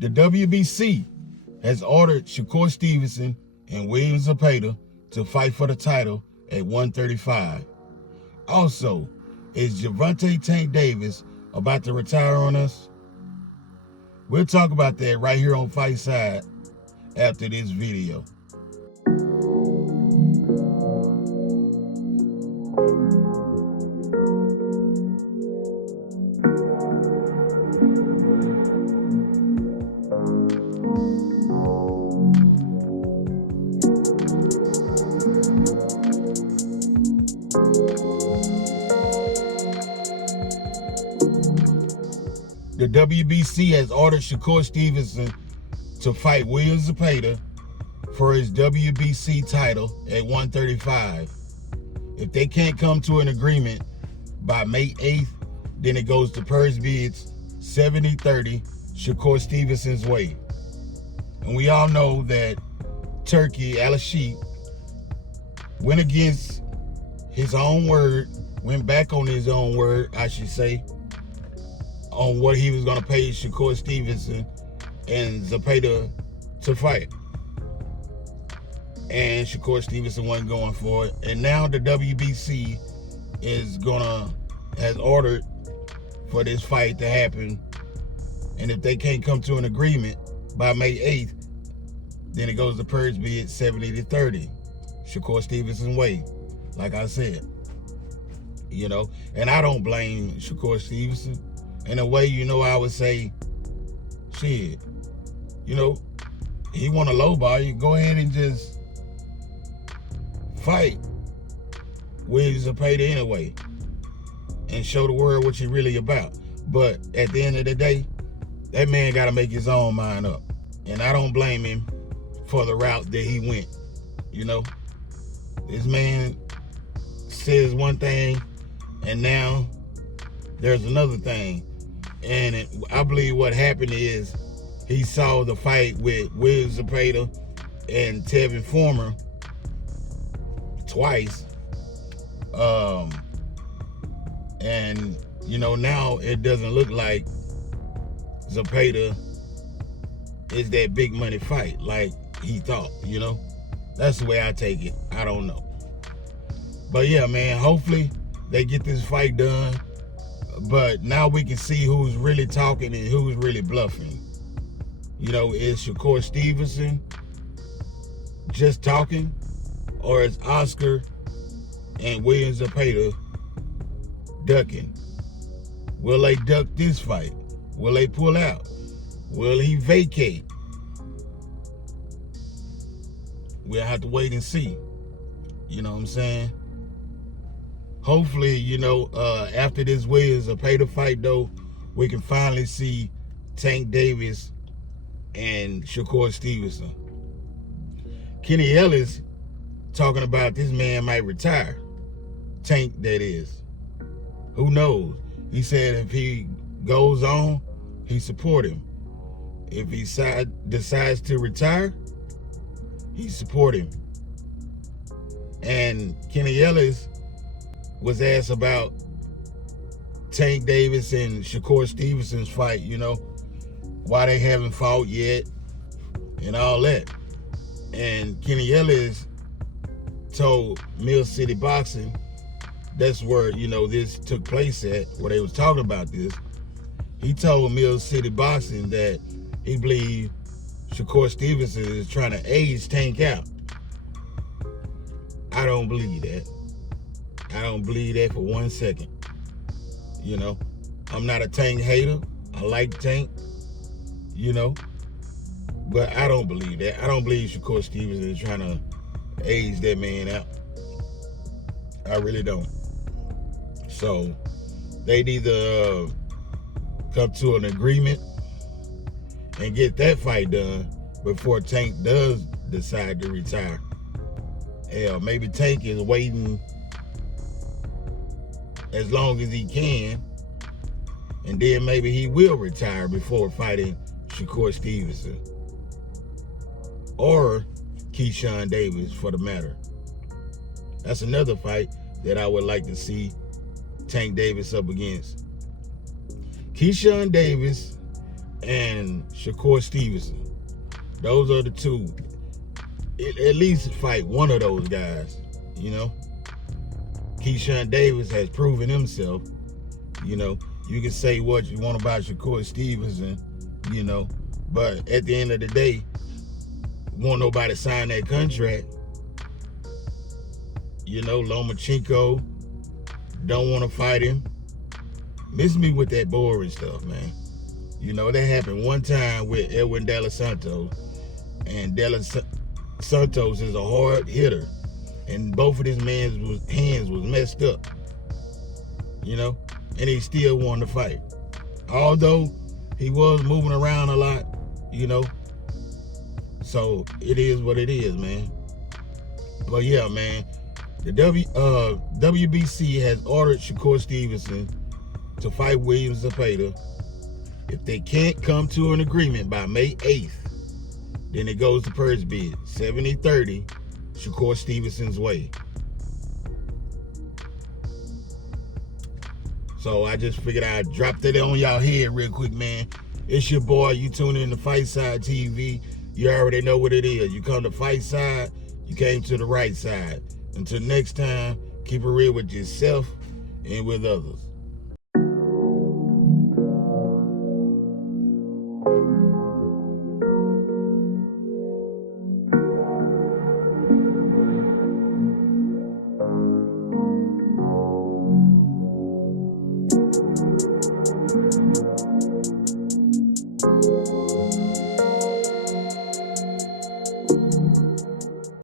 The WBC has ordered Shakur Stevenson and William Zepeda to fight for the title at 135. Also, is Gervonta Tank Davis about to retire on us? We'll talk about that right here on Fight Side after this video. The WBC has ordered Shakur Stevenson to fight William Zepeda for his WBC title at 135. If they can't come to an agreement by May 8th, then it goes to purse bids 70-30 Shakur Stevenson's way. And we all know that Turkey, Al-Sheikh, went against his own word, went back on his own word, I should say, on what he was going to pay Shakur Stevenson and Zepeda to fight. And Shakur Stevenson wasn't going for it. And now the WBC has ordered for this fight to happen. And if they can't come to an agreement by May 8th, then it goes to purse bid 70-30. Shakur Stevenson way, like I said. You know, and I don't blame Shakur Stevenson. In a way, you know, I would say, shit, you know, he want a lowball, you go ahead and just fight William Zepeda anyway and show the world what you're really about. But at the end of the day, that man got to make his own mind up. And I don't blame him for the route that he went. You know, this man says one thing and now there's another thing. And I believe what happened is he saw the fight with William Zepeda and Tevin Former twice. And, you know, now it doesn't look like Zepeda is that big money fight like he thought, you know. That's the way I take it. I don't know. But yeah, man, hopefully they get this fight done. But now we can see who's really talking and who's really bluffing. You know, is Shakur Stevenson just talking? Or is Oscar and William Zepeda ducking? Will they duck this fight? Will they pull out? Will he vacate? We'll have to wait and see. You know what I'm saying? Hopefully, you know, after this William Zepeda fight, though, we can finally see Tank Davis and Shakur Stevenson. Kenny Ellis talking about this man might retire. Tank, that is. Who knows? He said if he goes on, he support him. If he decides to retire, he support him. And Kenny Ellis was asked about Tank Davis and Shakur Stevenson's fight, you know, why they haven't fought yet and all that. And Kenny Ellis told Mill City Boxing, that's where, you know, this took place at, where they was talking about this. He told Mill City Boxing that he believed Shakur Stevenson is trying to age Tank out. I don't believe that. I don't believe that for 1 second. You know, I'm not a Tank hater. I like Tank, you know, but I don't believe that. I don't believe Shakur Stevenson is trying to age that man out. I really don't. So they need to come to an agreement and get that fight done before Tank does decide to retire. Hell, maybe Tank is waiting as long as he can, and then maybe he will retire before fighting Shakur Stevenson or Keyshawn Davis, for the matter. That's another fight that I would like to see Tank Davis up against. Keyshawn Davis and Shakur Stevenson. Those are the two. At least fight one of those guys, you know. Keyshawn Davis has proven himself, you know. You can say what you want about Shakur Stevenson, you know, but at the end of the day, won't nobody sign that contract. You know, Lomachenko don't want to fight him. Miss me with that boring stuff, man. You know, that happened one time with Edwin De Los Santos, and De Los Santos is a hard hitter, and both of his man's hands was messed up, you know, and he still wanted to fight. Although he was moving around a lot, you know, so it is what it is, man. But yeah, man, the WBC has ordered Shakur Stevenson to fight William Zepeda. If they can't come to an agreement by May 8th, then it goes to purse bid, 70-30, Shakur Stevenson's way. So I just figured I'd drop that on y'all head real quick, man. It's your boy. You tune in to Fight Side TV. You already know what it is. You come to Fight Side, you came to the right side. Until next time, keep it real with yourself and with others.